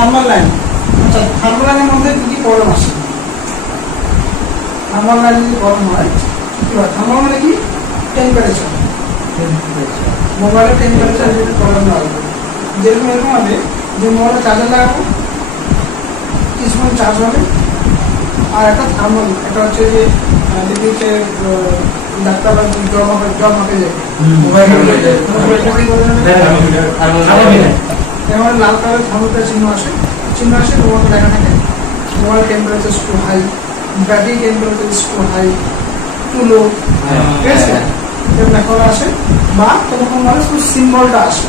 Thermal line. আচ্ছা, thermal লাইনের মধ্যে কি কি প্রবলেম আসে? থার্মাল লাইন যদি প্রবলেম হয় কি হয়? থার্মাল মানে কি? টেম্পারেচার। মোবাইলের টেম্পারেচার যদি প্রবলেম হয়, যেরকম এরকম হবে যে মোবাইলে চার্জার লাগাবো, কিছুক্ষণ চার্জ হবে, আর একটা থার্মাল, একটা হচ্ছে যে দেখি ডাক্তাররা জব মাপে যায় লাল কালারের থার্মোমিটার চিহ্ন আসে, তোমাকে দেখা থাকে mobile temperature too high, battery temperature too high, too low, ঠিক আছে, লেখা আসে। বা তখন মানে শুধু সিম্বলটা আসে,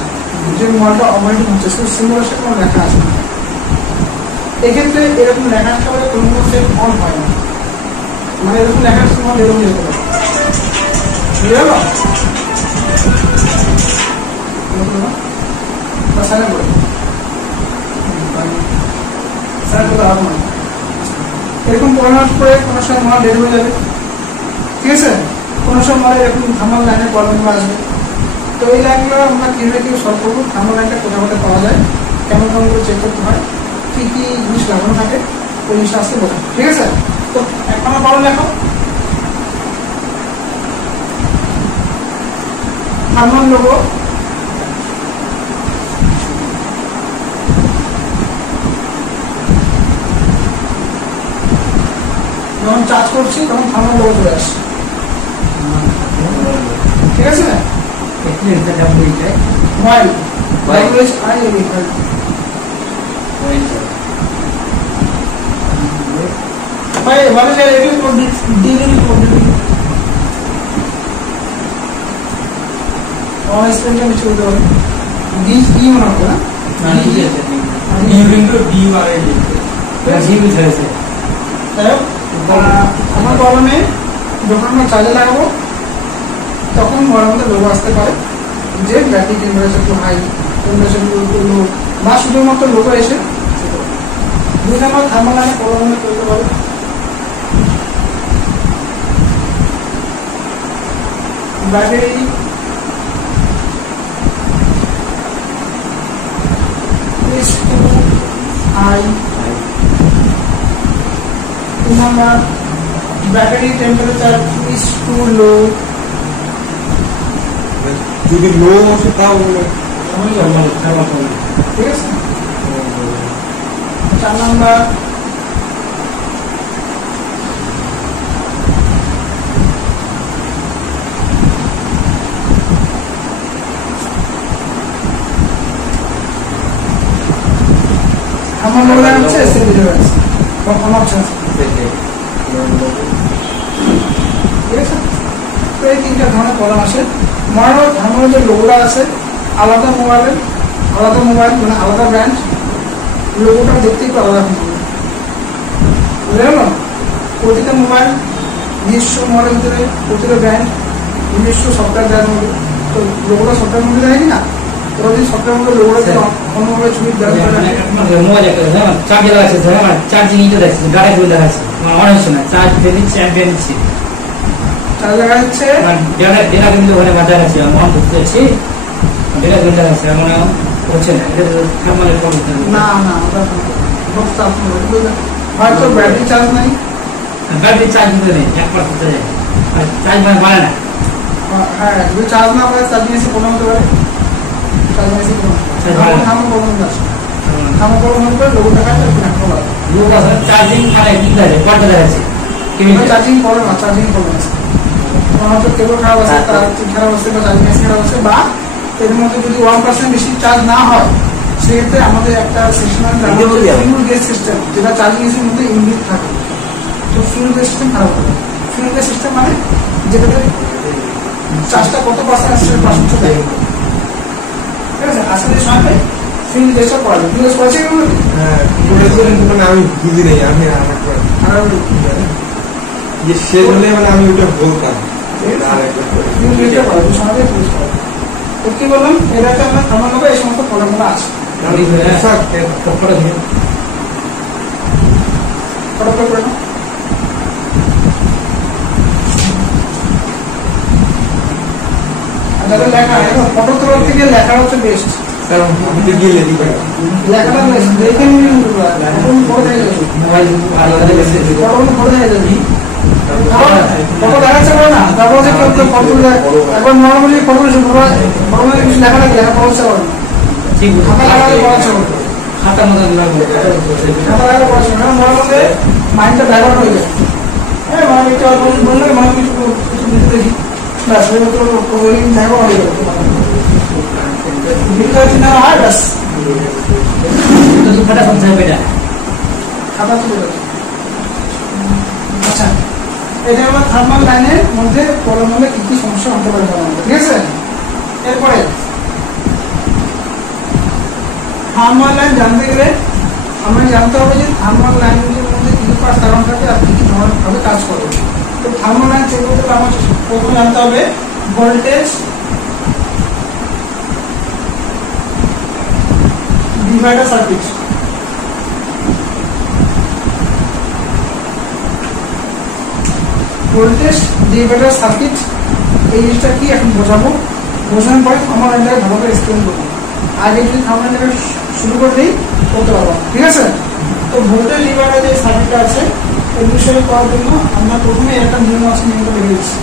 যে মোবাইলটা অপারেটিং হচ্ছে শুধু সিম্বল আসে, কোনো লেখা আসে না। এক্ষেত্রে এরকম লেখা আসতে পারে কোনো সেট অন হয় না, মানে এরকম লেখা আসতে তোমার এরকম যেতে পারে, বুঝে গেল? এরকম পড়ানোর পরে কোনো সময় মাল ডেট হয়ে যাবে, ঠিক আছে, কোনো সময় এরকম থার্মাল লাইনের প্রবলেম আসবে। তো এই লাইনগুলো আমরা কীভাবে কেউ সলভ করবো, থার্মাল লাইনটা কোথাও কোথায় পাওয়া যায়, কেমন কেমন করে চেক করতে হয়, কী কী জিনিস লাগানো থাকে, ওই জিনিসটা আসতে বোঝা, ঠিক আছে। তো এক আমার বড় লেখো থার্মাল লোগো, যখন চার্জ করছি তখন থার্মাল লোগো চলে আসছে, ঠিক আছে। মোবাইল আমার কলমে যখন আমরা চার্জে লাগাবো তখন ঘরের মধ্যে লোগো আসতে পারে যে battery temperature too high, temperature too low, বা শুধুমাত্র লোগো এসে। 2 নম্বর থার্মাল লাইনে কলমে করতে পারে battery is too high, 2 number battery temperature is too low, যদি লো আসে তাও ঠিক আছে। 4 number আমার মনে হচ্ছে সেভি ডিভাইস বা আমার চান্স, ঠিক আছে। তো এই 3টা ধরনের কলম আসে। মোবাইলের থার্মাল যে লোগোটা আছে আলাদা মোবাইল মানে আলাদা ব্র্যান্ড, লোগোটা দেখতে একটু আলাদা হবে, বুঝে গেল? প্রতিটা মোবাইল নিজস্ব মোবাইলের ভিতরে প্রতিটা ব্র্যান্ড নিজস্ব সফটওয়্যার দেওয়ার মধ্যে, তো লোগোটা সফটওয়্যার মধ্যে দেখি না, তোরা যদি সফটওয়্যার মধ্যে লোগোটা অন্যভাবে ছবি দেওয়া চার্জে লাগাচ্ছে, চার্জিং ইটা দেখছে, গাড়ি চলে দেখাচ্ছে, মনে হচ্ছে না চার্জ দিচ্ছি, অ্যাম্পিয়ার নিচ্ছি, চার্জ লাগা যাচ্ছে, ডেটা কিন্তু ওখানে বাজার আছে, আমি অন করতে যাচ্ছি, ডেটা কিন্তু দেখাচ্ছে, মনে হচ্ছে না, এটা থার্মালের প্রবলেম। না না হয়তো ব্যাটারি চার্জ নাই, ব্যাটারি চার্জ কিন্তু নেই, 1% যায়, আর চার্জ মানে বাড়ে না। হ্যাঁ, যদি চার্জ না পারে চার্জিং এসে প্রবলেম হতে পারে, চার্জিং এসে প্রবলেম আছে, থার্মাল প্রবলেম হতে পারে, লোগোটা কাটতে পারে, লোক আছে চার্জিং খারাপ কি দেয়, কত দেখাচ্ছে, চার্জিং প্রবলেম আছে, চার্জিং প্রবলেম আছে, হয়তো কেবল খারাপ আছে, তার খারাপ আছে, বা চার্জিং এসে খারাপ আছে, বা এর মধ্যে যদি 1% বেশি চার্জ না হয় সেক্ষেত্রে আমাদের একটা সিস্টেম ফিউল গেজ সিস্টেম, যেটা চার্জিং এসের মধ্যে ইনবিল্ট থাকে, তো ফিউল গেজ সিস্টেম খারাপ হবে। ফিউল গেজ সিস্টেম মানে যেটাতে চার্জটা কত পার্সেন্ট আসছে পার্সেন্ট দেয়, ঠিক আছে। আসলে সময় ফিউল গেজটা করা যায়, ফিউল গেজ করেছে কেমন? হ্যাঁ, মানে আমি বুঝি নেই, আমি সে বলে মানে আমি ওটা বলতাম তো কি বললাম, এর একটা আমরা থার্মাল লোগো এই সমস্ত প্রবলেমগুলো আছে। যাদের লেখা ফটো তোলার থেকে লেখা হচ্ছে বেস্ট, কারণ হাতে গিয়ে লেখি পাই লেখাটা দেখে নিয়ে এখন পড়ে হয়ে যাবে মোবাইল আলাদা গেছে ফটোগুলো পড়ে হয়ে যাবে ফটো দেখাচ্ছে করে না তারপর যে কেউ কেউ ফটো তুলে একবার নর্মালি ফটো নর্মালি কিছু লেখা লাগে লেখা পড়ছে করে ঠিক খাতা লাগালে পড়াচ্ছে করে খাতা মতো লাগবে খাতা লাগালে পড়াচ্ছে না নর্মালি মাইন্ডটা ডাইভার্ট হয়ে যায় হ্যাঁ মানে এটা বললে মানে কিছু কিছু বুঝতে দেখি ব্যাস ওই মতো প্রোগ্রামিং ডাইভার্ট হয়ে যাবে ভিডিও চিন্তা হয় ব্যাস তো খাতা সমঝাবে বেটা খাতা তুলে যাবে আচ্ছা এটা হলো থার্মাল লাইনের মধ্যে কলম হলে কি কি সমস্যা হতে পারে ঠিক আছে এরপরে থার্মাল লাইন জানতে গেলে আমরা জানতে হবে যে থার্মাল লাইনগুলোর মধ্যে কি কি পার্ট কারণ থাকে আর কি কি ধরনের কাজ করে তো থার্মাল লাইন চেক করতে গেলে আমার প্রথমে জানতে হবে voltage divider circuit voltage divider circuit এই জিনিসটা কি এখন বোঝাবো বোঝানোর পরে থার্মাল লাইনটাকে ভালো করে এক্সপ্লেন করবো আগে যদি থার্মাল লাইনটাকে শুরু করে দিই করতে পারবো ঠিক আছে তো ভোল্টেজ ডিভাইডার যে সার্কিটটা আছে এই বিষয়ে করার জন্য আমরা প্রথমে একটা নিয়ম আছে নিয়মটা লিখে দিচ্ছি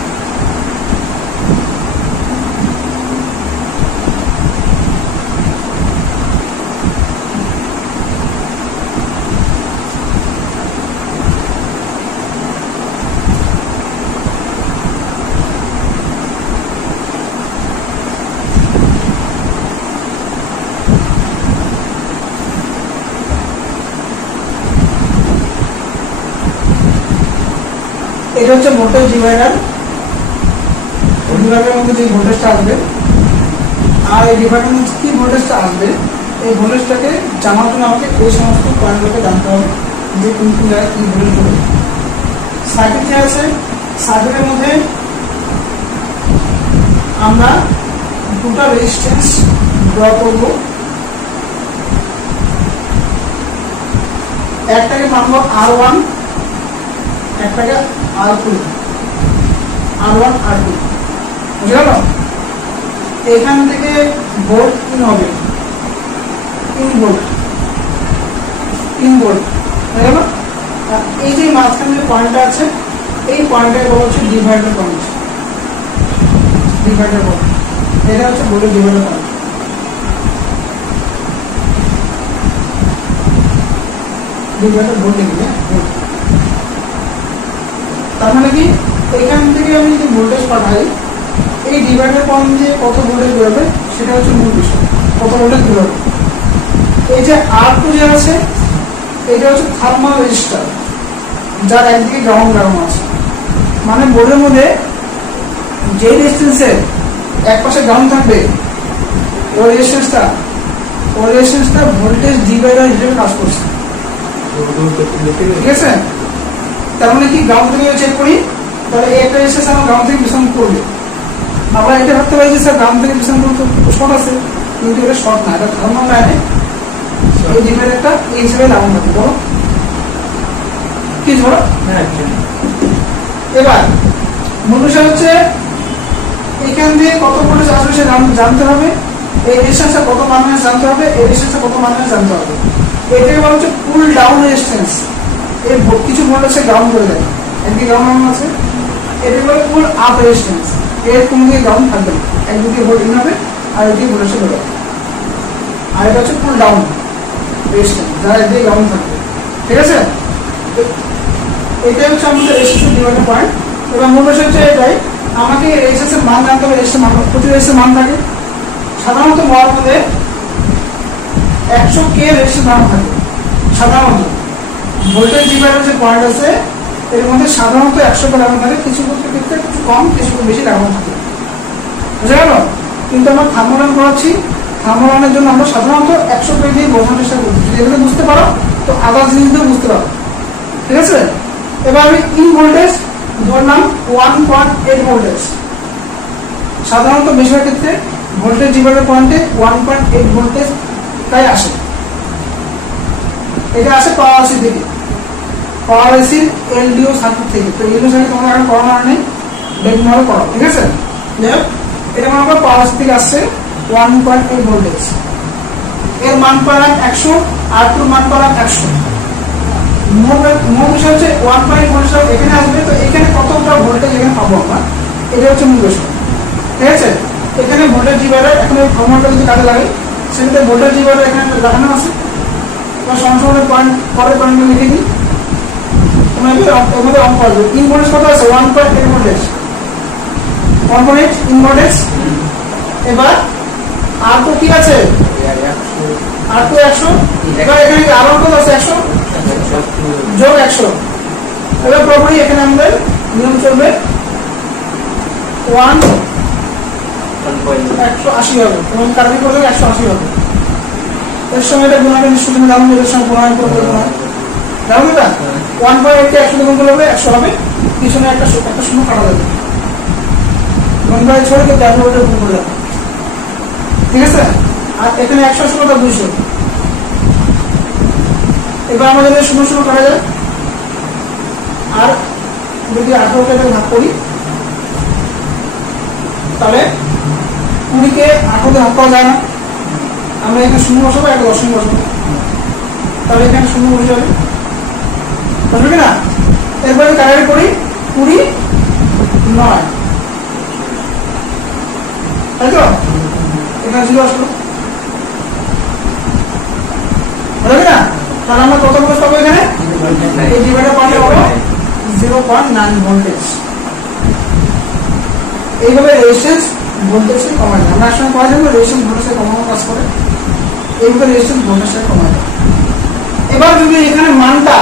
এটা হচ্ছে ভোল্টেজ ডিভাইডার ডিভাইডারের মধ্যে যে ভোল্টেজটা আসবে আর এই ডিভাইডারের মধ্যে কি ভোল্টেজটা আসবে এই ভোল্টেজটাকে জানার জন্য আমাকে এই সমস্ত পয়েন্টগুলোকে জানতে হবে যে কোন কোন জায়গায় কি ভোল্টেজ হবে সার্কিট যে আছে সার্কিটের মধ্যে আমরা দুটো রেজিস্ট্যান্স ড্র করব একটাকে মানব R1 একটাকে R2 R1 R2 বুঝে গেল এখান থেকে ভোল্ট ইন হবে ইন ভোল্ট হয়ে গেল এই যে মাঝখানে যে পয়েন্টটা আছে এই পয়েন্টটাকে বলা হচ্ছে ডিভাইডার পয়েন্ট এটা হচ্ছে voltage divider point divider volt লিখবে তার মানে কি এখান থেকে আমি যদি ভোল্টেজ পাঠাই এই ডিভাইডার পয়েন্ট দিয়ে কত ভোল্টেজ বেরোবে সেটা হচ্ছে মূল বিষয় কত ভোল্টেজ বেরোবে এই যে R2 যে আছে এটা হচ্ছে থার্মাল রেজিস্টার যার একদিকে গ্রাউন্ড লাগানো আছে মানে বোর্ডের মধ্যে যে রেজিস্ট্যান্সের এক পাশে গ্রাউন্ড থাকবে ওই রেজিস্ট্যান্সটা ভোল্টেজ ডিভাইডার হিসেবে কাজ করছে ঠিক আছে তার মানে কি গ্রাউন্ড থেকে চেক করি তাহলে এই একটা রেজিস্ট্যান্স আমার গ্রাউন্ড থেকে বিসন করবে আমরা এটা ভাবতে পারি যে স্যার গ্রাউন্ড থেকে বিসন করতে শর্ট আছে কিন্তু এটা শর্ট না এটা থার্মাল লাইনে এই ডিভাইডারটা এই হিসেবে লাগানো থাকে বলো কি ধরো এবার মূল বিষয় হচ্ছে এখান দিয়ে কত ভোল্টেজ আসবে সে জানতে হবে এই রেজিস্ট্যান্সটা কত মান হয় জানতে হবে এই রেজিস্ট্যান্সটা কত মান হয় জানতে হবে এটাকে বলা হচ্ছে পুল ডাউন রেজিস্ট্যান্স এই কিছু ভোল্টেজে গ্রাউন্ড করে দেয় একদিকে গ্রাউন্ড আছে এটাকে বলে পুল আপ রেজিস্ট্যান্স এর কোনো দিকে গ্রাউন্ড থাকবে না একদিকে ভোল্ট ইন হবে আর একদিকে ভোল্টেজ বেরোবে আর এটা হচ্ছে পুল ডাউন রেজিস্ট্যান্স যার একদিকে গ্রাউন্ড থাকবে ঠিক আছে এটাই হচ্ছে আমাদের রেজিস্ট্যান্স ডিভাইডার পয়েন্ট এবার মূল বিষয় হচ্ছে এটাই আমাকে রেজিস্ট্যান্সের মান জানতে হবে রেজিস্ট্যান্স মান প্রতি রেজিস্ট্যান্সের মান থাকে সাধারণত বলার মধ্যে 100K রেজিস্ট্যান্স মান থাকে সাধারণত ভোল্টেজ ডিভাইডার যে পয়েন্ট আছে এর মধ্যে সাধারণত 100K লাগানো থাকে কিছু ক্ষেত্রে কিছু কম কিছু বেশি লাগানো থাকে বুঝা গেল কিন্তু আমরা থার্মোলাইন করাচ্ছি থার্মোলাইনের জন্য আমরা সাধারণত 100K দিয়ে বোঝানোর চেষ্টা করছি যদি এগুলো বুঝতে পারো তো আদার্স জিনিস দিয়ে বুঝতে পারো ঠিক আছে এবার আমি ইন ভোল্টেজ ধরলাম 1.8 ভোল্টেজ সাধারণত বেশিরভাগ ক্ষেত্রে ভোল্টেজ ডিভাইডার পয়েন্টে 1.8 ভোল্টেজ তাই আসে এটা আসে পাওয়ার আইসি থেকে পাওয়ার আইসির এলডিও সার্কিট থেকে তো এলডিও সার্কিট তোমরা এখন করানো নেই দেখভাবে করো ঠিক আছে এটা মনে করো পাওয়ার আইসি থেকে আসছে 1.8 ভোল্টেজ এর মান পেলাম 100, R2 এর মান পেলাম 100। মূল বিষয় হচ্ছে 1.8 ভোল্টেজ এখানে আসবে, তো এখানে কতটা ভোল্টেজ এখানে পাবো আমরা, এটা হচ্ছে মূল বিষয়। ঠিক আছে, এখানে ভোল্টেজ ডিভাইডার, এখন এই ফর্মুলাটা যদি কাজে লাগে সেক্ষেত্রে ভোল্টেজ ডিভাইডার এখানে দেখানো আছে। সংশোধনের পয়েন্ট পরের পয়েন্টগুলো লিখে দিই, তোমাদের অঙ্ক আসবে। ইন ভোল্টেজ কত আছে? 1.8 ভোল্টেজ, 1.8 ইন ভোল্টেজ। এবার আর তো কি আছে? আর তো 100। এবার এখানে কি আরো কত আছে? 100 যোগ 100। এবার পুরোপুরি এখানে আমাদের নিয়ম চলবে 180 হবে, এবং কার্বনিক করলে 180 হবে। এর সঙ্গে এটা গুণাকে নিশ্চয় তুমি জানো, এর সঙ্গে গুণায় করে গুণ হয়, জানো এটা 1.8 কে 100 গুণ করলে 100 হবে, পিছনে একটা শূন্য কাটা যাবে, 1/6 কে 100 গুণ করে যাবে। ঠিক আছে, আর এখানে 180 কত? 200। এবার আমাদের শূন্য শূন্য কাটা যায়, আর যদি 18 কে ভাগ করি তাহলে 20 কে 18 তে ভাগ করা যায় না, আমরা এখানে শূন্য বসাবো, একটা দশমিক বসাবো, তাহলে এখানে শূন্য বসে যাবে, বুঝবে কিনা? এরপরে কাটাকাটি করি, 20 9, তাই তো? এখানে 0 আসলো, বুঝবে কিনা? তাহলে আমরা কত ভোল্টেজ পাবো এখানে? এই ডিভাইডার পাবো 0.9 ভোল্টেজ। এইভাবে রেজিস্ট্যান্স ভোল্টেজকে কমায় যায়। আমরা আসলে করা যাবে রেজিস্ট্যান্স ভোল্টেজকে কমানোর কাজ করে, এইভাবে রেজিস্ট্যান্স ভোল্টেজকে কমায় যায়। এবার যদি এখানে মানটা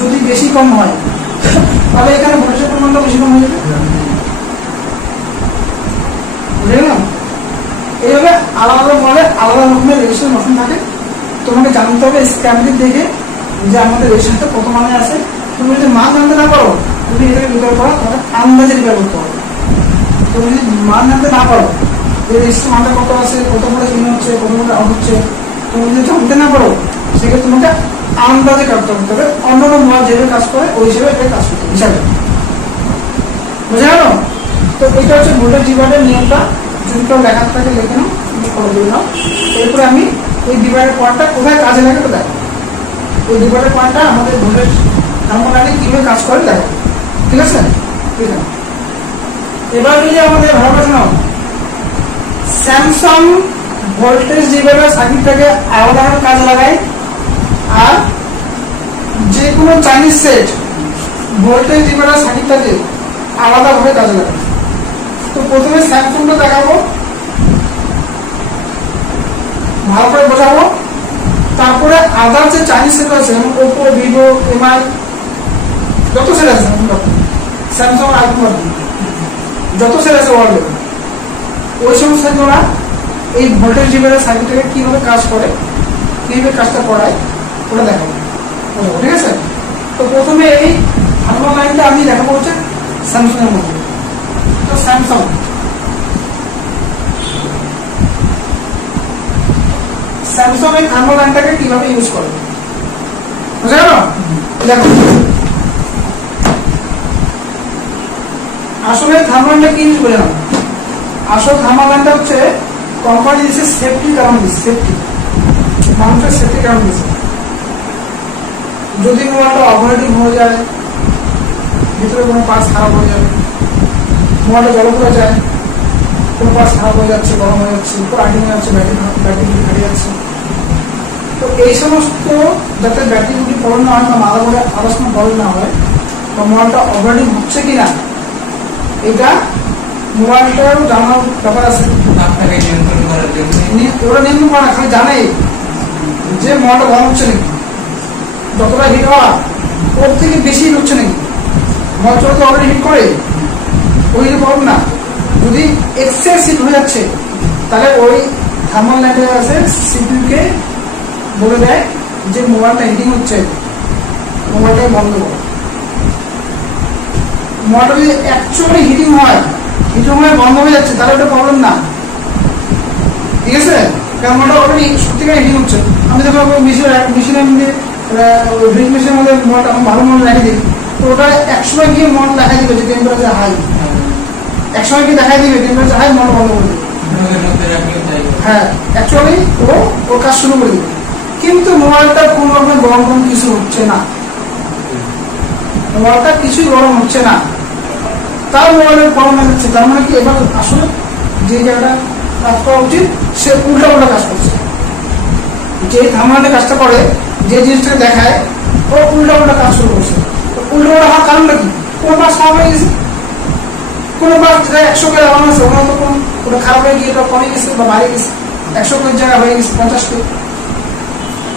যদি বেশি কম হয় তাহলে এখানে ভোল্টেজের পরিমাণটা বেশি কম হয়ে যাবে, বুঝে গেলাম? এইভাবে আলাদা আলাদা মডেলে আলাদা রকমের রেজিস্ট্যান্স অপশন থাকে। তোমাকে জানতে হবে স্ক্যামটিক দেখে যে আমাদের রেজিস্ট্যান্সটা কত মানে আছে। তুমি যদি মান জানতে না পারো, তুমি এটাকে রিপেয়ার করো, তাহলে আন্দাজে রিপেয়ার করতে হবে। তুমি যদি মান জানতে না পারো যে রেজিস্ট্যান্স মানটা কত আছে, কত করে ইন হচ্ছে, কত করে আউট হচ্ছে, তুমি যদি জানতে না পারো সেক্ষেত্রে তোমাকে আন্দাজে কাজ করতে হবে, অন্যান্য মডেল যেভাবে কাজ করে ওই হিসেবে এটা কাজ করতে হবে হিসাবে, বুঝে গেল? তো এটা হচ্ছে ভোল্টেজ ডিভাইডার নিয়মটা। যদি কেউ লেখা থাকে লিখে নাও, করে দিয়ে নাও। এরপরে আমি এই ডিভাইডার পয়েন্টটা কোথায় কাজে লাগে তো দেখো, এই ডিভাইডার পয়েন্টটা আমাদের ভোল্টেজ থার্মোডাইনামিক কিভাবে কাজ করে দেখো। ঠিক আছে, ঠিক আছে। এবার যদি আমাদের ভালো কথা নাও, স্যামসাং ভোল্টেজ ডিভাইডার সার্কিটটাকে আলাদা কাজে লাগায়, আর যে কোনো চাইনিজ সেট ভোল্টেজ ডিভাইডার সার্কিটটাকে আলাদাভাবে কাজে লাগায়। তো প্রথমে স্যামসাংটা দেখাবো, ভালো করে বোঝাবো, তারপরে আদার যে চাইনিজ সেট আছে ওপো, ভিভো, এমআই, যত সেট আছে স্যামসাং, আইফোন, যত সেট আছে ওয়ার্ল্ডে, ওই সমস্ত সেটগুলা এই ভোল্টেজ ডিভাইডার সার্কিটটাকে কিভাবে কাজ করে, কিভাবে কাজটা করায় ওটা দেখাবো, ঠিক আছে? তো প্রথমে এই থার্মাল লাইনটা আমি দেখাবো হচ্ছে স্যামসাং এর মধ্যে। তো স্যামসাং এই থার্মাল লাইনটাকে কিভাবে ইউজ করে বুঝে গেল? দেখো আসলে থার্মাল লাইনটা কি ইউজ করে না, আসলে থার্মাল লাইনটা হচ্ছে কোম্পানি দিচ্ছে সেফটি কারণ দিচ্ছে, সেফটি মানুষের সেফটি কারণ দিচ্ছে। যদি মোবাইলটা অপারেটিং হয়ে যায়, ভিতরে কোনো পার্টস খারাপ হয়ে যাবে, মোবাইলটা জল করে যায়, কোনো পার্টস খারাপ হয়ে যাচ্ছে, গরম হয়ে যাচ্ছে, আইডিং হয়ে যাচ্ছে, ব্যাটারি হারিয়ে যাচ্ছে, তো এই সমস্ত যাতে ব্যাটারি গুলি প্রবলেম না হয় বা মাথা করে আলোচনা প্রবলেম না হয়, বা মোবাইলটা অপারেটিং হচ্ছে কিনা এটা মোবাইলটারও জানার ব্যাপার আছে। আপনাকে নিয়ন্ত্রণ করার জন্য ওরা নিয়ন্ত্রণ করে না, খালি জানে যে মোবাইলটা গরম হচ্ছে নাকি, যতটা হিট হওয়া ওর থেকে বেশি হিট হচ্ছে নাকি, মোবাইল তো অলরেডি হিট করে, ওই প্রবলেম না। যদি এক্সেস হিট হয়ে যাচ্ছে তাহলে ওই থার্মাল লাইটে আছে সিপিইউকে বলে দেয় যে মোবাইলটা হিটিং হচ্ছে, মোবাইলটা বন্ধ করো। মোবাইলটা যদি অ্যাকচুয়ালি হিটিং হয় বন্ধ হয়ে যাচ্ছে তাহলে ওটা প্রবলেম না, ঠিক আছে? কারণ মোবাইলটা অলরেডি সত্যিকার হিটিং হচ্ছে। আমি দেখো মেশিনের মধ্যে ড্রিল মেশিনের মধ্যে মোবাইলটা ভালো মোবাইল দেখা দিই, তো ওটা 100 গিয়ে মোবাইল দেখা দিবে যে টেম্পারেচার হাই, 100 গিয়ে দেখা দিবে টেম্পারেচার হাই, মোবাইল বন্ধ করে দিবে। হ্যাঁ অ্যাকচুয়ালি ওর কাজ শুরু করে দিবে, কিন্তু মোবাইলটা কোনো রকমের গরম কিছু হচ্ছে না, মোবাইলটা কিছুই গরম হচ্ছে না, তার মোবাইলের গরম দেখাচ্ছে। তার মানে কি এবার আসলে যে জায়গাটা কাজ করা উচিত সে উল্টা উল্টা কাজ করছে। যে থার্মোমিটার কাজটা করে, যে জিনিসটাকে দেখায়, ও উল্টা উল্টা কাজ শুরু করছে। উল্টা উল্টা হওয়ার কারণটা কি? কোনো বাস খারাপ হয়ে গেছে, কোনো বাস 100 কে লাগানো আছে, ওখানে তো কোনো ওটা খারাপ হয়ে গিয়ে ওটা কমে গেছে বা বাইরে গেছে, 100 কে জায়গা হয়ে গেছে 50 কে,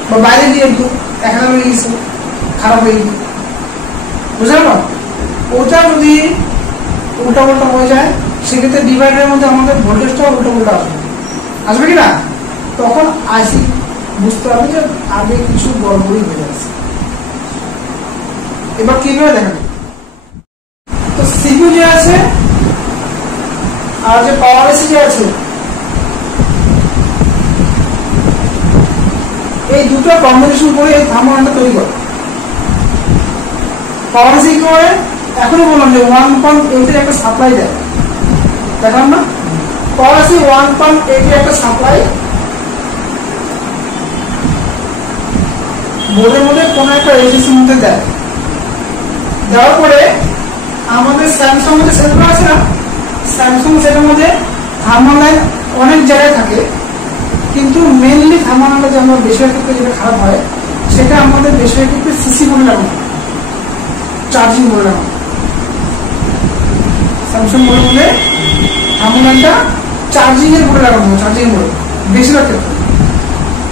বা বাইরে দিয়ে একটু 1000 হয়ে গেছে, খারাপ হয়ে গেছে, বুঝলেন না? ওটা যদি উল্টা উল্টা হয়ে যায় সেক্ষেত্রে ডিভাইডারের মধ্যে আমাদের ভোল্টেজটাও উল্টা উল্টা আসবে, আসবে কি না? তখন আইসি বুঝতে হবে যে আগে কিছু গড়বড়ি হয়ে যাচ্ছে। এবার কিভাবে দেখাবে? তো সিপিইউ যে আছে আর যে পাওয়ার আইসি যে আছে, এই দুটো কম্বিনেশন করে এই থার্মোমিটার তৈরি করে। পাওয়ার আইসি কি করে? এখনই বললাম যে 1.8 এর একটা সাপ্লাই দেয়, দেখলাম না? পাওয়ার আইসি 1.8 এর একটা সাপ্লাই বোর্ডের মধ্যে কোনো একটা রেজিস্টারের মধ্যে দেয়, দেওয়ার পরে আমাদের স্যামসাং যে সেটগুলো আছে না, স্যামসাং সেটের মধ্যে থার্মাল লাইন অনেক জায়গায় থাকে, কিন্তু মেনলি থার্মাল লাইনটা যে আমরা বেশিরভাগ ক্ষেত্রে যেটা খারাপ হয় সেটা আমাদের বেশিরভাগ ক্ষেত্রে সিসি বলে লাগানো, চার্জিং বলে লাগানো। স্যামসাং বোর্ডের মধ্যে থার্মাল লাইনটা চার্জিং এর বোর্ডে লাগানো, চার্জিং বোর্ডে বেশিরভাগ ক্ষেত্রে।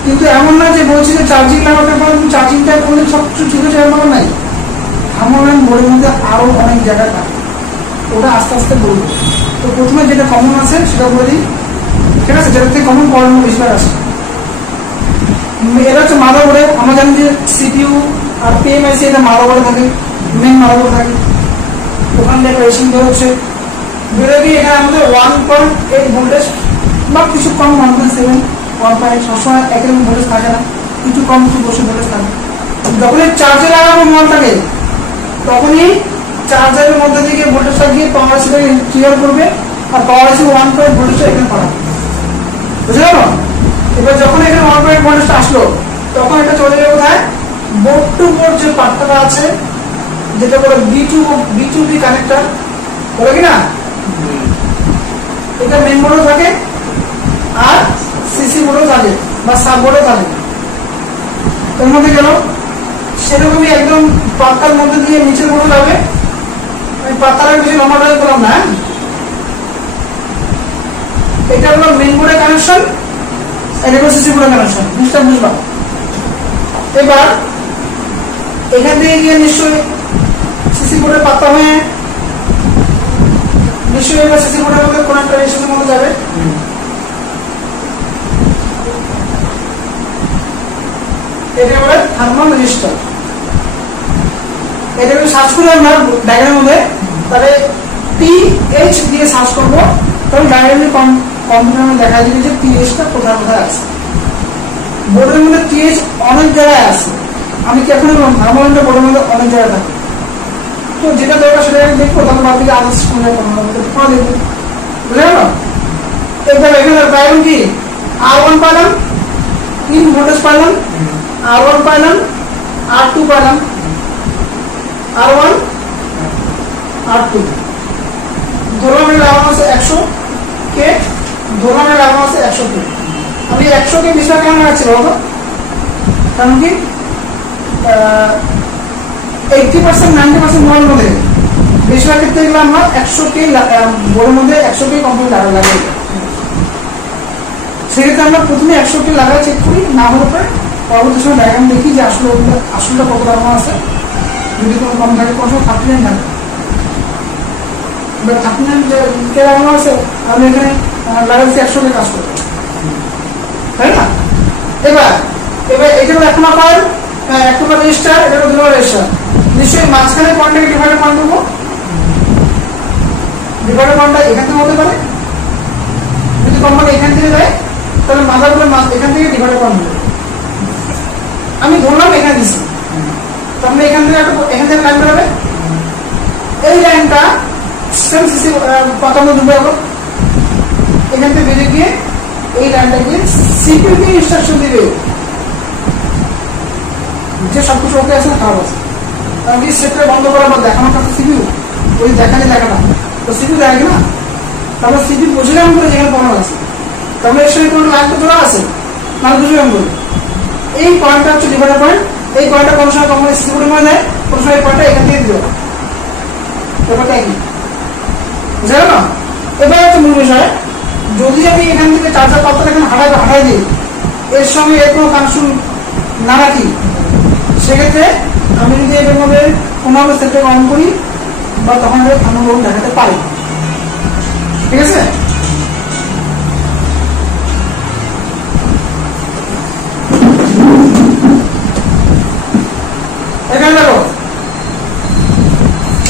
কিন্তু এমন না যে বলছি যে চার্জিং লাগাতে পারো, চার্জিংটা করলে সব কিছু ঠিক আছে এমন নাই। থার্মোলাইন বোর্ডের মধ্যে আরো অনেক জায়গা থাকে, ওটা আস্তে আস্তে বলবো। তো প্রথমে যেটা কমন আছে সেটা বলে দিই, ঠিক আছে? যেটা থেকে কমন পড়ানো বেশিরভাগ আছে, এটা হচ্ছে মাদারবোর্ডে। আমরা জানি যে সিপিইউ আর পিএমআইসি এটা মাদারবোর্ডে থাকে, মেন মাদারবোর্ড থাকে, ওখান থেকে রেশন বের হচ্ছে, বেরো গিয়ে এখানে আমাদের 1.8 ভোল্টেজ বা কিছু কম 1.7 1.8 সবসময় একরকম ভোল্টেজ থাকে না, কিছু কম কিছু বসে ভোল্টেজ থাকে। যখনই চার্জে লাগাবো মোবাইলটাকে তখনই চার্জারের মধ্যে থেকে ভোল্টেজটা গিয়ে পাওয়ার আইসিটাকে ক্লিয়ার করবে, আর পাওয়ার আইসি 1.8 ভোল্টেজটা এখানে পাঠাবে, বুঝলে না? এবার যখন এখানে 1.8 ভোল্টেজটা আসলো তখন এটা চলে যাবে কোথায়? বোর্ড টু বোর্ড যে পার্টটা আছে যেটা বলে B2B কানেক্টর, বলে কি না? এটা মেইন বোর্ডও থাকে আর সিসি বোর্ডও থাকে বা সাব বোর্ডও থাকে। এর মধ্যে গেল সেরকমই একদম পাতার মধ্যে দিয়ে নিচের বোর্ডে যাবে। আমি পাতার বেশি লম্বাটা করলাম না, এটা হলো মেইন বোর্ডের কানেকশন, এটা হলো সিসি বোর্ডের কানেকশন, বুঝলাম? এবার এখান থেকে গিয়ে নিশ্চয়ই সিসি বোর্ডের পাতা হয়ে নিশ্চয়ই এবার সিসি বোর্ডের মধ্যে কোন একটা রেজিস্টারের মধ্যে যাবে। এটা হলো থার্মাল রেজিস্টার। এটা সার্চ করে আমরা ডায়াগ্রামের মধ্যে তাহলে পিএইচ দিয়ে সার্চ করবো, তখন ডায়াগ্রামে কম্পিউটারে দেখা যাবে যে পিএইচটা কোথায় কোথায় আছে। বোর্ডের মধ্যে পিএইচ অনেক জায়গায় আছে, আমি কি এখন থার্মোমিটার বোর্ডের মধ্যে অনেক জায়গায় থাকে, তো যেটা দরকার সেটা দেখবো, তখন বাদ দিকে আদার্স কোনো দেখবো, বুঝলে গেল? এবার এখানে ডায়াগ্রাম কি R1 পাইলাম, 3 ভোল্টেজ পাইলাম, R1 পাইলাম, R2 পাইলাম, R1 R2 ধরলাম লাগানো আছে 100 কে, ধরলাম লাগানো আছে 100 কে। আমি 100 কে বিষয় কেন লাগাচ্ছি বলতো? কারণ কি 80% 90% মোবাইলের মধ্যে বেশিরভাগ ক্ষেত্রে গেলে আমরা 100 কে বোর্ডের মধ্যে 100 কে কমপ্লিট লাগাই। সেক্ষেত্রে আমরা প্রথমে 100 কে লাগাই, চেক করি, না হলে পরে পরবর্তী সময় ডায়াগ্রাম দেখি যে আসলটা কত লাগানো আছে। যদি কোনো কম থাকে কোনো সময় 39 থাকে, এবার 39 কে লাগানো আছে, আমি এখানে লাগাচ্ছি 100 কে কাজ করবো, তাই না? এবার এটা এখন আবার একটা রেজিস্টার, এটা হলো দুটো রেজিস্টার, নিশ্চয়ই মাঝখানে পয়েন্টটাকে ডিভাইডার পয়েন্ট দেবো, ডিভাইডার পয়েন্টটা এখান থেকে হতে পারে, যদি কোম্পানি এখান থেকে দেয় তাহলে মাদারবোর্ডের এখান থেকে ডিভাইডার পয়েন্ট দেবো। আমি ধরলাম এখানে দিচ্ছি, তাহলে এখান থেকে লাইন বেরোবে, এই লাইনটা সেম সিসি পাতার মধ্যে ঢুকবে, এখান থেকে বেরিয়ে গিয়ে এই লাইনটাকে সিপিইউ কে ইনস্ট্রাকশন দিবে যে সবকিছু ওকে আছে না খারাপ আছে। কারণ কি সেটটা বন্ধ করার পর দেখানোর কাছে সিপিইউ ওই দেখালে দেখাটা তো সিপিইউ দেখে না, তারপর সিপিইউ বুঝলাম করে যেখানে পড়ানো আছে তাহলে এর সঙ্গে কোনো লাইনটা জোড়া আছে না বুঝলাম বলে এই পয়েন্টটা হচ্ছে ডিভাইডার পয়েন্ট। এই পয়েন্টটা কোনো সময় কখনো সিপিইউ মনে দেয়, কোনো সময় এই পয়েন্টটা এখান থেকে দিবে ব্যাপারটা কি বুঝা গেল? এবার হচ্ছে মূল বিষয়, যদি আমি এখান থেকে চার্জার পাত্র এখানে হাঁটাই দিই এর সঙ্গে এর কোনো কানেকশন না রাখি, সেক্ষেত্রে আমি যদি এর মধ্যে কোনোভাবে সেটটাকে অন করি বা তখন আনুগণ দেখাতে পারি। ঠিক আছে? এখানে দেখো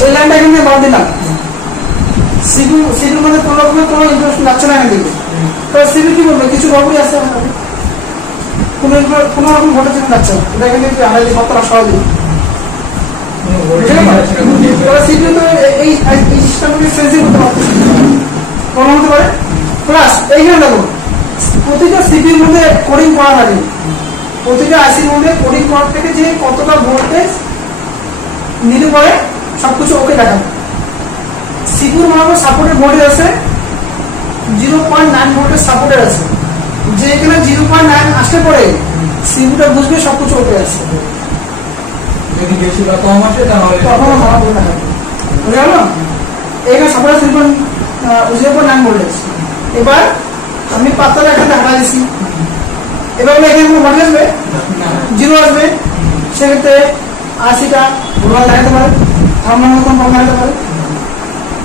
এই লাইনটা এখান থেকে বাদ দিলাম, সিপিইউর মধ্যে কোনো রকমের কোনো ইনফরমেশন যাচ্ছে না এখান থেকে। তো সিপিইউ কি বলবে কিছু খবরই আছে কোনো রকম ভোল্টেজ যাচ্ছে না, এটা এখান থেকে হারাই দিয়ে কতটা সহজে সিপিইউ তো এই সিস্টেমকে সেন্সিং করতে পারতেছে কোন হতে পারে। প্লাস এইখানে দেখো প্রতিটা সিপিইউর মধ্যে কোডিং করা থাকে, প্রতিটা আইসির মধ্যে কোডিং করার থেকে যে কতটা ভোল্টেজ নিতে পারে সবকিছু ওকে দেখাবে। সিপিইউর মধ্যে সাপোর্টেড ভোল্টেজ আছে 0.9 ভোল্টেজ সাপোর্টেড আছে, যে এখানে 0.9 আসতে পরে সিপিইউটা বুঝবে সবকিছু ওকে আছে। যদি বেশি বা কম আসে তাহলে তখন খারাপ হয়ে থাকে বুঝে গেল? এখানে সাপোর্টেড 0.9 ভোল্টেজ। এবার আমি পাত্তাটা এখানে হাঁটা দিচ্ছি, এবার এখানে কোনো ভোল্টেজ আসবে জিরো আসবে, সেক্ষেত্রে 80টা ভোল্ট দেখাতে পারে, থার্মোমিটার কোন কম দেখাতে পারে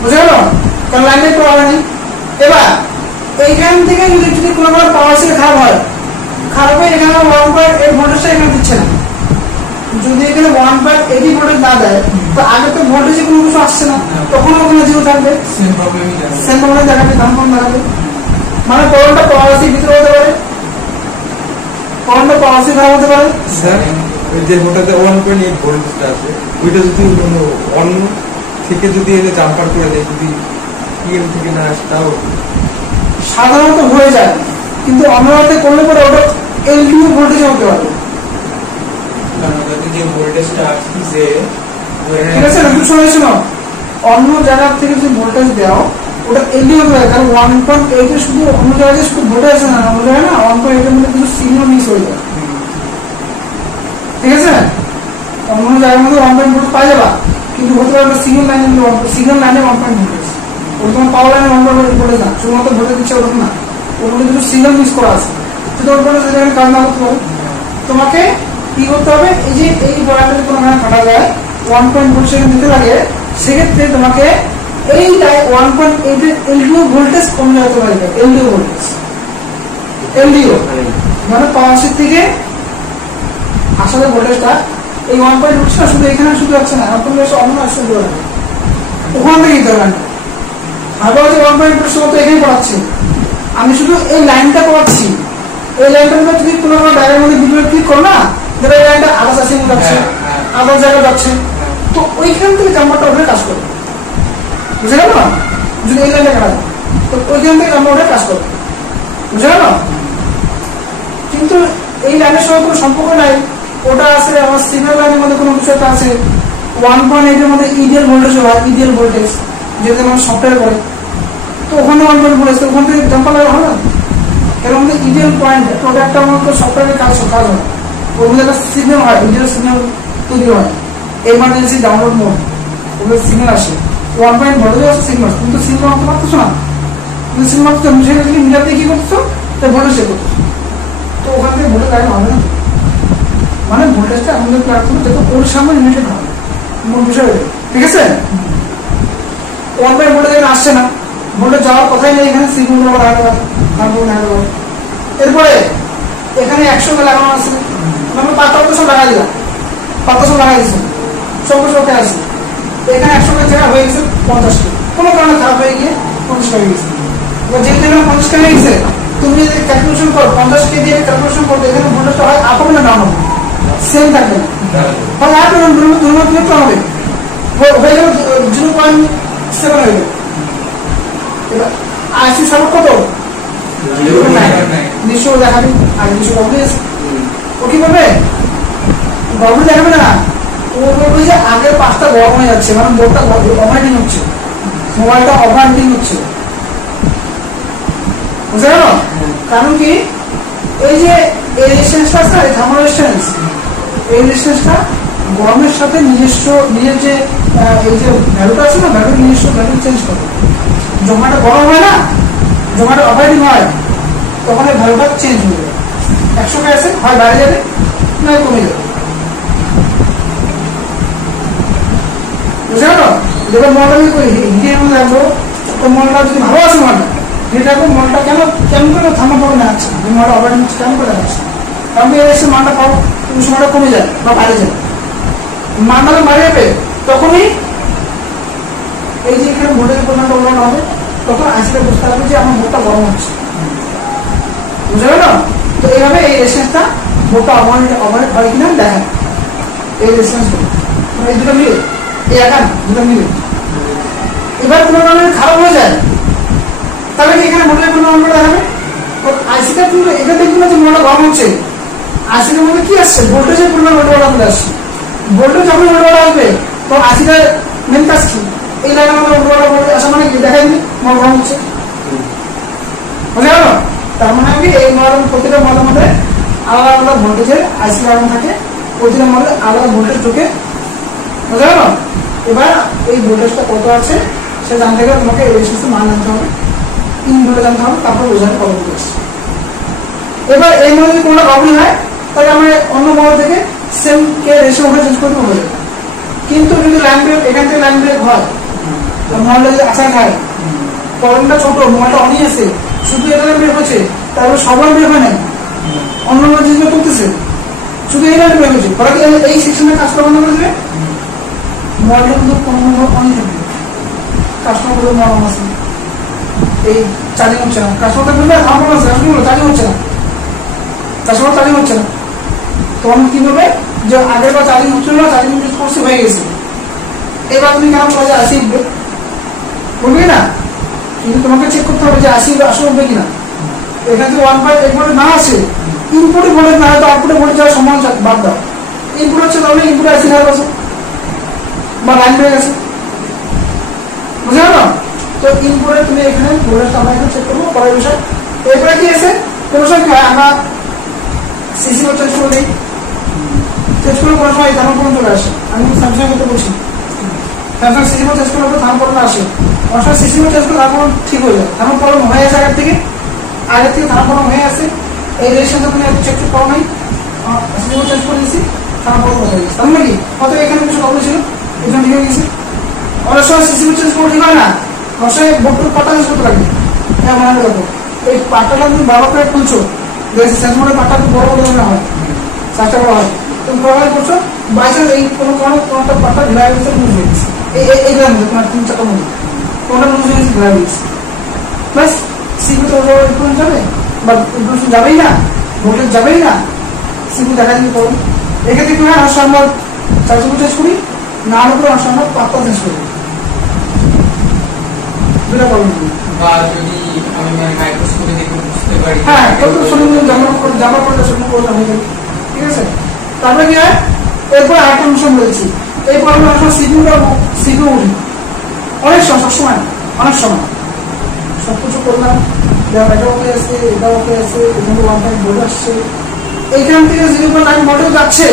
বুঝে গেল? কারণ লাইনটা একটু নেই। এবার এইখান থেকে যদি কোনো পাওয়ার সিল খারাপ হয়, খারাপ হয়ে এখানে 1.8 ভোল্টেজটা এখানে দিচ্ছে না, যদি এখানে 1.80 ভোল্টেজ না দেয় তো আগে তো ভোল্টেজে কোনো কিছু আসছে না, তখন ওখানে জিরো থাকবে, সেম প্রবলেম দেখাবে, ধান কম দেখাবে। মানে পয়েন্টটা পাওয়ার সিল ভিতরে হতে পারে, পয়েন্টটা পাওয়ার সিল খারাপ হতে পারে। স্যার ওই যে ওটাতে 1.8 ভোল্টেজটা আছে ওইটা যদি অন্য থেকে যদি এনে জাম্পার করে দেয়, যদি পিএম থেকে না আসে তাও সাধারণত হয়ে যায়, কিন্তু অন্যরাতে করলে পরে ওটা এলডিও ভোল্টেজ হতে পারে। যে ভোল্টেজটা আসছে ঠিক আছে না? শোনো অন্য জায়গা থেকে যদি ভোল্টেজ দাও ওটা এলডিও হতে পারে, কারণ 1.8 এর শুধু অন্য জায়গায় শুধু ভোল্টেজ আছে না, অন্য জায়গায় না 1.8 এর মধ্যে কিছু সিগন্যাল মিক্স হয়ে যায়। ঠিক আছে? অন্য জায়গার মধ্যে 1.8 ভোল্টেজ পাওয়া যাবা, কিন্তু হতে পারে সিগন্যাল লাইনে 1.8 ভোল্টেজ, ওর তোমার পাওয়ার লাইনে 1.8 ভোল্টেজ না, শুধুমাত্র ভোল্টেজ দিচ্ছে ওরকম না, ওর মধ্যে কিছু সিগন্যাল মিক্স করা আছে, যদি ওর ভোল্টেজ এখানে কাজ না করতে পারে তোমাকে কি করতে হবে, এই যে এই বয়ানটা কোনো কাটা যায় 1.4 সেকেন্ড দিতে লাগে, সেক্ষেত্রে তোমাকে এই 1.8 এর এলডিও ভোল্টেজ কমে যেতে পারে। এলডিও ভোল্টেজ, এলডিও মানে পাওয়ার সিট থেকে আসলে ভোল্টেজটা এই 1.8 শুধু এখানে শুধু আছে না, অন্য আসছে ওখান থেকে দিতে হবে। আবার যে 1.8 সময় তো এখানে পড়াচ্ছি, আমি শুধু এই লাইনটা পড়াচ্ছি, এই লাইনটার মধ্যে যদি কোনো ডায়াগ্রামের মধ্যে ভিডিও ক্লিক করো না, ধরো এই লাইনটা আবার আসে যাচ্ছে, আবার জায়গায় যাচ্ছে, তো ওইখান থেকে জাম্পারটা ওঠে কাজ করবে। বুঝে গেল? যদি এই লাইনটা কাটা তো ওইখান থেকে জাম্পার ওঠে কাজ করবে। বুঝে গেল? কিন্তু এই লাইনের সঙ্গে কোনো সম্পর্ক নাই, ওটা আছে আমার সিগন্যাল লাইনের মধ্যে কোনো কিছু একটা আছে 1.8 এর মধ্যে ইডিএল ভোল্টেজ হয়, ইডিএল ভোল্টেজ যেটা আমার সফটওয়্যার করে, তো ওখানে 1.8 ভোল্টেজ, ওখান থেকে জাম্পার লাগা হয় না, এর মধ্যে ইডিএল পয়েন্ট প্রোডাক্টটা আমার তো সফটওয়্যারের কাজ হয়, ওর মধ্যে একটা সিগন্যাল হয়, ইডিএল সিগন্যাল তৈরি হয়, এমার্জেন্সি ডাউনলোড মোড ওগুলো সিগন্যাল আসে, 1.8 ভোল্টেজ আছে সিগন্যাল, কিন্তু সিগন্যাল অন্ত পারতেছো না, কিন্তু সিগন্যাল তো মিশে গেছে মিটার দিয়ে কি করতেছো, তাই ভোল্টেজ চেক করতেছো, তো ওখান থেকে ভোল্টেজ লাগানো হবে না, মানে ভোল্টেজটা আমাদের প্ল্যাটফর্মে যাতে ওর সামনে লিমিটেড হবে, মূল বিষয়। ঠিক আছে? 1.8 ভোল্টেজ এখানে আসছে না, ভোল্টেজ যাওয়ার কথাই নেই, এখানে সিগন্যাল লাগাতে পারে, এরপরে এখানে 100 লাগানো আছে, আমরা পাতা সব লাগাই দিলাম, পাতা সব লাগাই দিচ্ছি, সব ওকে আছে, এখানে 100 জায়গা হয়ে গেছে 50, কোনো কারণে খারাপ হয়ে গিয়ে 50 হয়ে গেছে। এবার যেহেতু 50 হয়ে গেছে, তুমি যদি ক্যালকুলেশন করো 50 কে দিয়ে ক্যালকুলেশন করতে, এখানে ভোল্টেজটা হয় আপ হবে না ডাউন হবে, সেম থাকবে না, হয় আপ এবং দুর্মত হবে, হয়ে গেল 0.7 হয়ে গেল। এবার আইসি সাপোর্ট কত নিশ্চয় দেখাবি আর নিশ্চয় অবভিয়াস ও কি বলবে গভর্নমেন্ট দেখাবে না ও বলবে যে আগের 5টা গরম হয়ে যাচ্ছে মানে বোর্ডটা ওভারহিটিং হচ্ছে মোবাইলটা ওভারহিটিং হচ্ছে বুঝতে গেল কারণ কি এই যে এই রেজিস্ট্যান্সটা আছে না থার্মাল রেজিস্ট্যান্স এই রেজিস্ট্যান্সটা গরমের সাথে নিজের যে এই যে ভ্যালুটা আছে না ভ্যালু নিজস্ব ভ্যালু চেঞ্জ করে যখন একটা গরম হয় না যখন একটা ওভারহিটিং হয় তখন এই ভ্যালুটা চেঞ্জ হয়ে যাবে 100 কে আছে হয় বাইরে যাবে না কমে যাবে বুঝতে গেল যেটা মলটা আমি হিটে এমন রাখবো তো মলটা যদি ভালো আছে মলটা হিটে রাখবো মলটা কেন করে থামা পাবে না আছে মলটা ওভারহিটিং কেন করে আছে কারণ এসে মানটা পাবো তুমি সময়টা কমে যাবে বা বাইরে যাবে মানটা যখন বাইরে যাবে তখনই এই যে এখানে ভোল্টেজের পরিমাণটা উন্নয়ন হবে তখন আইসিটা বুঝতে পারবে যে আমার ভোটটা গরম হচ্ছে বুঝতে পারলো তো এইভাবে এই রেজিস্ট্যান্সটা ভোটটা অভারেট হয় কিনা দেখেন এই রেজিস্ট্যান্সগুলো এই দুটো মিলে এই একান দুটো মিলে এবার কোনো ধরনের খারাপ হয়ে যায় তাহলে কি এখানে ভোটের পরিমাণ দেখাবে আইসিটা কিন্তু এটা দেখবে না যে মোটা গরম হচ্ছে আইসিটার মধ্যে কি আসছে ভোল্টেজের পরিমাণ উল্টোপাল্টা আসছে ভোল্টেজ যখন উল্টোপাল্টা আসবে তো আইসিটার মেন কাজ কি এই লাইনের মধ্যে উল্টোপাল্টা ভোল্টেজ আসা মানে কি দেখা দিবি মোট গরম হচ্ছে বুঝে গেল তার মানে আমি এই মডেল প্রতিটা মডেলের মধ্যে আলাদা আলাদা ভোল্টেজের আইসি লাগানো থাকে প্রতিটা মডেলে আলাদা ভোল্টেজ ঢোকে বুঝে গেল এবার এই ভোল্টেজটা কত আছে সে জানতে গেলে তোমাকে এই রেজিস্ট্যান্সের মান জানতে হবে ইনপুটে জানতে হবে তারপর বোঝাতে কত ভোল্টেজ এবার এই মডেল যদি কোনটা প্রবলেম হয় তাহলে আমরা অন্য মডেল থেকে সেম কে রেশিও ওখানে চেঞ্জ করতে হবে কিন্তু যদি লাইন ব্রেক এখান থেকে লাইন ব্রেক হয় মডেলটা যদি আশা খায় প্রবলেমটা ছোট মোবাইলটা অনই আছে শুধু এটা ব্রেক হচ্ছে তারপরে সবার ব্রেক হয় না অন্য অন্য জিনিসগুলো করতেছে শুধু এই লাইন ব্রেক হচ্ছে ওরা কি এই সেকশনে কাজ করা বন্ধ করে দেবে মডেলটা কিন্তু কোনো অনই থাকবে কাস্টমারগুলো নরম আছে এই চার্জিং হচ্ছে না কাস্টমারটা বলবে আমার আছে কাস্টমার চার্জিং হচ্ছে না কাস্টমার চার্জিং হচ্ছে না তখন কি হবে যে আগের বার চার্জিং হচ্ছিল না চার্জিং করছে হয়ে গেছে এবার তুমি কেমন বলা যায় 80 বলবে না কিন্তু তোমাকে চেক করতে হবে যে 80 আসলে হবে কিনা এখানে যদি 1.8 ভোল্ট না আসে ইনপুটে ভোল্টেজ না হয় তো আউটপুটে ভোল্টেজ যাওয়ার সম্ভাবনা বাদ দাও ইনপুট হচ্ছে তাহলে ইনপুটে 80 খারাপ আছে বা লাইন ব্রেক আছে বুঝে গেল তো ইনপুটে তুমি এখানে ভোল্টেজটা আমরা এখানে চেক করবো পরের বিষয় এরপরে কি আছে কোনো সময় আমরা সিসি চেঞ্জ করে দিই চেঞ্জ করে কোনো সময় থার্মোকল চলে আসে আমি স্যামসাং করতে বলছি স্যামসাং সিসি চেঞ্জ করলে থার্মোকল আসে অনেক সময় সিসি চেঞ্জ করে থার্মোকল ঠিক হয়ে যায় থার্মোকল হয়ে আছে আগের থেকে থার্মোকল হয়ে আছে এই রেজিস্ট্রেশনটা তুমি চেক করো নাই সিসি চেঞ্জ করে দিয়েছি থার্মোকল হয়ে গেছে তার মানে কি হয়তো এখানে কিছু প্রবলেম ছিল এখানে ঠিক হয়ে গেছে অনেক সময় সিসি চেঞ্জ করে ঠিক হয় না অনেক সময় বোর্ডের পাতা চেঞ্জ করতে লাগে হ্যাঁ মনে রাখবো এই পাতাটা তুমি বারবার করে খুলছো চেঞ্জ করে পাতা বড় বড় না হয় চারটা বড় হয় তুমি ব্যবহার করছো বাইচান্স এই কোনো একটা পাতা ঢিলা গেছে লুজ হয়ে গেছে এইটার মধ্যে তোমার 3-4টার মধ্যে কোনটা লুজ হয়ে গেছে ঢিলা গেছে প্লাস সিপি তো ইনফ্লুয়েন্স যাবে বা ইনফ্লুয়েন্স যাবেই না ভোল্টেজ যাবেই না সিপি দেখা দিতে পারবে এক্ষেত্রে কি হয় অনেক সময় আমরা চার্জেবল চেঞ্জ করি না হলে করে অনেক সময় আমরা পাতা চেঞ্জ করি দুটা প্রবলেম বা যদি আমি মাইক্রোস্কোপে দেখে বুঝতে পারি হ্যাঁ কত সলিউশন জামা করতে শুরু করতে হবে ঠিক আছে তারপরে কি হয় এরপর আরেকটা অংশ বলেছি এই প্রবলেম অংশ সিপিউ উঠি অনেক সময় সবসময় অনেক সময় সব কিছু করলাম এটা ওকে আছে এটা ওকে আছে এখানে 1 বোর্ড আসছে এইখান থেকে 0.9 মডেল যাচ্ছে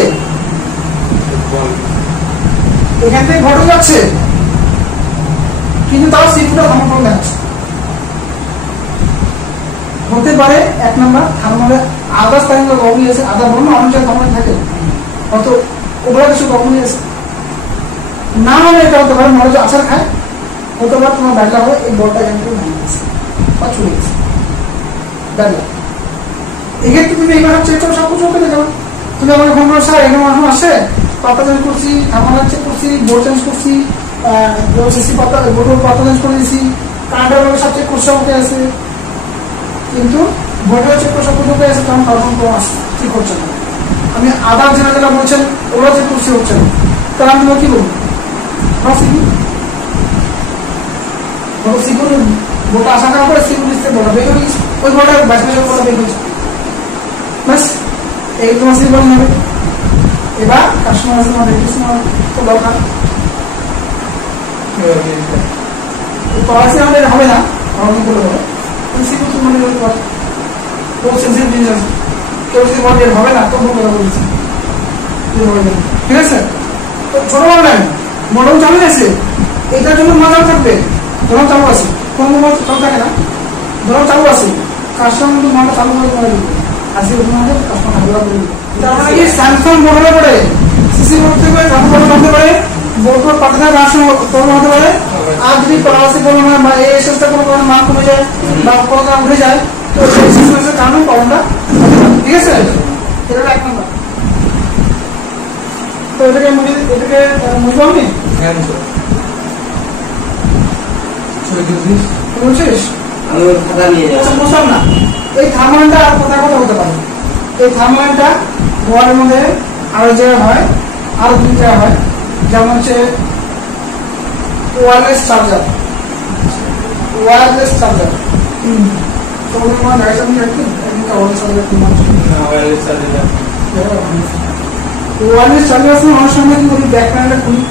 এখান থেকে ঘটে যাচ্ছে কিন্তু তাও সিপিউটা থার্মোকল যাচ্ছে হতে পারে 1 নম্বর থার্মোকলে আদার্স টাইমে গবলি আছে আদা বলুন অনেক জায়গায় থার্মোকল থাকে হয়তো ওগুলো কিছু গবলি আছে না হলে এটা হতে পারে মনে আচার খায় হতে পারে তোমার ব্যাগলা হবে এই বলটা এখান থেকে ভেঙে গেছে বা চলে গেছে ব্যাগলা এক্ষেত্রে তুমি এইবার চেক করো সব কিছু ওকে দেখো তুমি আমাকে ফোন করো স্যার এখানে মানুষ আসে পাতা চেঞ্জ করছি থার্মোকল চেক করছি বোর্ড চেঞ্জ করছি সিসি পাতা বোর্ডের পাতা চেঞ্জ করে দিয়েছি কারেন্টের সব চেক করছে ওকে আছে কিন্তু ভোল্টেজ চেক করে সব কিছু ওকে আছে তখন কার্বন কম আসছে ঠিক হচ্ছে না আমি আদার যেটা বলছেন ওগুলো চেক করছি হচ্ছে না তাহলে আমি তোমাকে কি বলবো সিকিউর বোটা আসা করার পরে সিকিউর লিস্টে বলা বের হয়ে ওই বড় ব্যাটারি বড় বের হচ্ছে বাস এই তোমার সিম্বল নেবে এবার কাস্টমার আছে আমাদের কাস্টমার তো দরকার পড়াশোনা আমাদের হবে না অন্য করে হবে সিম্বল তো মনে করতে পারো তো সেন্সিটিভ জিনিস আছে কেউ যদি বলে হবে না তো কথা বলছি ঠিক আছে তো ছোট বললেন মডেল চালু আছে এটার জন্য মডেল থাকবে ধরো চালু আছে কোন মডেল চালু থাকে না ধরো চালু আছে কাস্টমার কিন্তু মডেল চালু করে দিবে আজকে তোমাদের কাস্টমার হাজার করে দিবে তার মানে কি স্যামসাং মডেলে পড়ে সিসি করতে পারে যখন মডেল করতে পারে বোর্ড পাঠাতে রাশন করতে হতে পারে আর যদি পড়াশোনা কোনো না বা এই এসএসটা কোনো কারণে মান কমে যায় বা কোনো কারণে উঠে যায় তো সেই সিস্টেমের কারণে প্রবলেমটা ঠিক আছে এটা এক নম্বর তো এটাকে বুঝবো আমি হ্যাঁ বুঝছিস আমি ওর খাতা নিয়ে যাবো বুঝলাম না এই থার্মোমিটার আর কোথায় কোথায় হতে পারে এই থার্মোমিটার ওয়ালের মধ্যে আরো জায়গা হয় আরো দুই জায়গা হয় যেমন হচ্ছে ওয়্যারলেস চার্জার তো ওই আমার গাড়ি চালিয়ে রাখি একটা ওয়্যারলেস চার্জার কিনলাম ওয়্যারলেস চার্জার আছে আমার সঙ্গে কি করি ব্যাক প্যানেলটা খুলি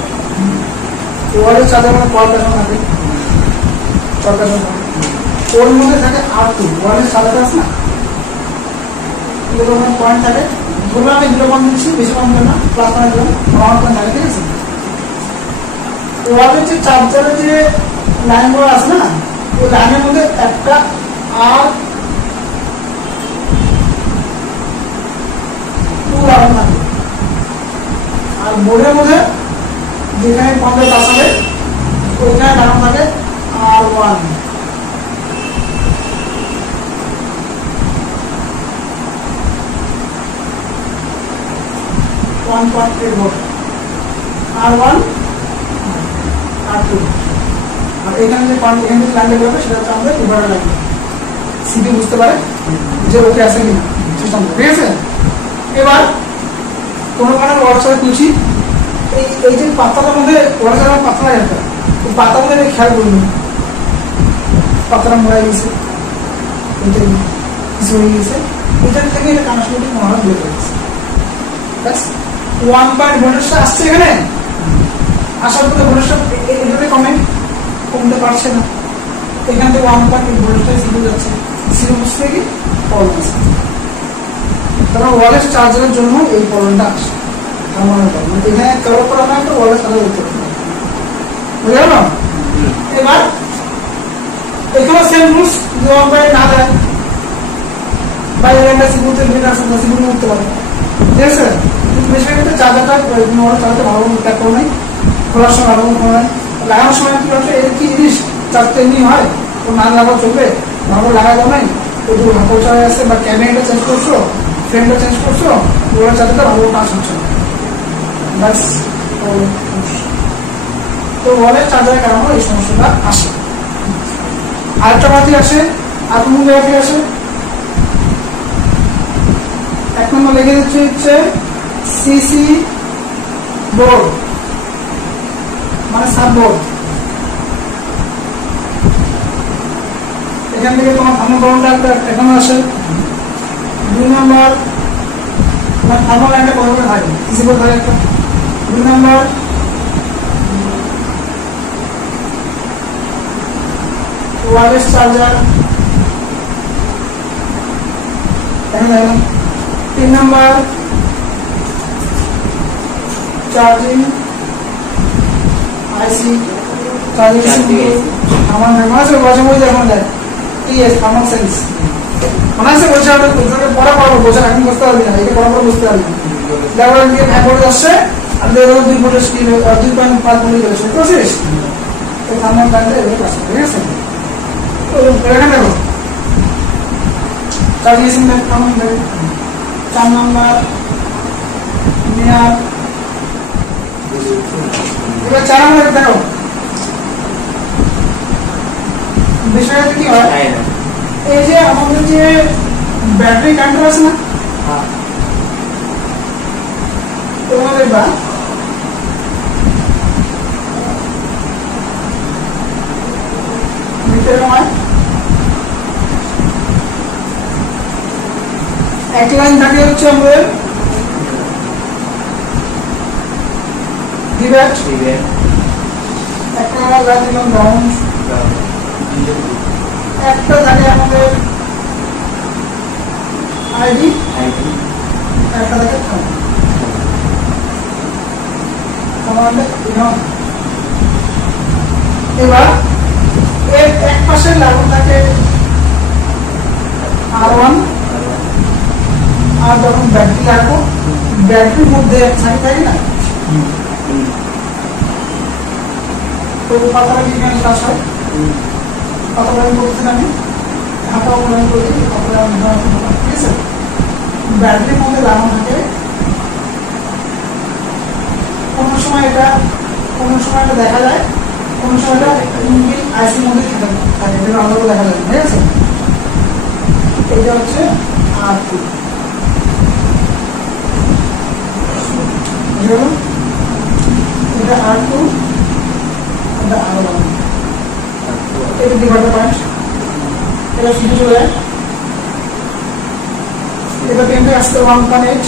ওয়্যারলেস চার্জার মানে কল পেছন থাকে ওর মধ্যে থাকে আর টু ওয়্যারলেস চার্জার আছে না এরকম পয়েন্ট থাকে ধরুন আমি 0 পয়েন্ট দিচ্ছি বেশি পয়েন্ট দেবো না প্লাস পয়েন্ট দেবো আমার পয়েন্ট থাকে ঠিক আছে ওয়ালের যে চার্জারের যে লাইনগুলো আছে না ওই লাইনের মধ্যে একটা আর টু লাগানো থাকে আর বোর্ডের মধ্যে যেখানে পয়েন্টের বসাবে ওইখানে লাগানো থাকে আর ওয়ান আর ওয়ান আর টু আর এখানে যে এখানে যে লাইনটা বেরোবে সেটা হচ্ছে আমাদের ইনভার্টার লাইন সিপি বুঝতে পারে যে ওকে আছে কিনা সিস্টেম ঠিক আছে এবার কোনো কারণে ওয়াটসঅ্যাপে তুলছি এই যে পাতাটার মধ্যে ওয়াটসঅ্যাপের পাতা একটা এই পাতার মধ্যে খেয়াল করুন পাতাটা মরে গেছে এটাই কিছু হয়ে গেছে এটার থেকে এটা কানেকশনটি মনে হয় বের হয়ে গেছে ব্যাস 1 পয়েন্ট ভোল্টেজটা আসছে এখানে আসার পরে ভোল্টেজটা এটাতে কমতে পারছে না এখান থেকে 1 পয়েন্ট ভোল্টেজটা জিরো যাচ্ছে জিরো বুঝতে কি প্রবলেম আছে কারণ ওয়ালেস চার্জারের জন্য এই প্রবলেমটা আসে আমার প্রবলেম এখানে কারো করে আমরা একটা ওয়ালেস চার্জার করতে পারি বুঝে গেল এবার এখানে সেম রুলস যদি 1 পয়েন্ট না দেয় বা এখানটা সিগুতে লিমিট আছে না সিগুতে উঠতে পারে ঠিক আছে বেশিরভাগ চার্জারটা চার্জারটা ভালো ট্যাপ করে নেই খোলার সময় ভালো করে নেয় লাগানোর সময় কি হচ্ছে এর কি জিনিস চার্জটা এমনি হয় তো না লাগাও চলবে ভালো লাগাবো নাই ওই যে পৌঁছা হয়ে আসছে বা ক্যামেরাটা চেঞ্জ করছো ফ্রেমটা চেঞ্জ করছো ওরা চার্জারটা ভালো কাজ হচ্ছে না ব্যাস তো বলে চার্জারের কারণে এই সমস্যাটা আসে আরেকটা বাতি আসে আর কোন জায়গা আসে এক নম্বর লেগে দিচ্ছে হচ্ছে সিসি বোর্ড মানে সাব বোর্ড এখান থেকে তোমার থার্মোকলটা এখানে আসে 2 নম্বর তোমার থার্মোকল একটা কত করে থাকে সিসি বোর্ড থাকে একটা 2 নম্বর ওয়্যারলেস চার্জার এখানে দেখলাম 3 নম্বর চার্জিং আইসি চার্জিং আমার মেমো আছে বসে বসে এখন দেয় ইএস কমন সেন্স মনে আছে বলছে আমরা তোকে পড়া পড়বো বসে এখন বুঝতে পারবি না এটা পড়া পড়া বুঝতে পারবি না যেমন দিয়ে এক ভোল্ট আসছে আর দেখো 2 ভোল্টের স্ক্রিন 2.5 ভোল্ট চলেছে বুঝছিস তো থার্মোকল কাটলে এগুলো কাজ ঠিক আছে তো এখানে দেখো চার্জিং সিস্টেম কেমন দেখো 4 নম্বর মিয়ার এবার 4 নম্বর দেখো বিষয়টা কি হয় এই যে আমাদের যে ব্যাটারি কন্ট্রোল আছে না তোমাদের বা মিটার হয় এক লাইন থাকে হচ্ছে আমাদের ডিবেট, একটা লাইন দিলাম রাউন্ড, একটা থাকে আমাদের আইডি, একটা থাকে কমান্ড। এবার এর এক পাশে লাগু থাকে R1, আর যখন ব্যাটারি লাগবো ব্যাটারির মধ্যে থাকে তাই না, তো পাতাটা কি এখানে কাজ হয়, পাতাটা আমি করতে জানি, হাতাও করে করি, পাতাটা ঠিক আছে। ব্যাটারির মধ্যে লাগানো থাকে, কোন সময় এটা দেখা যায়, কোন সময় এটা ইঞ্জিন আইসির মধ্যে থাকে, এটা আলাদা দেখা যায়, ঠিক আছে। এটা হচ্ছে R2, এটা R2, এটা R1, এটা ডিভাইডার পয়েন্ট, এটা ফিরে চলে যায়, এটা পেনটা আসতে 1.8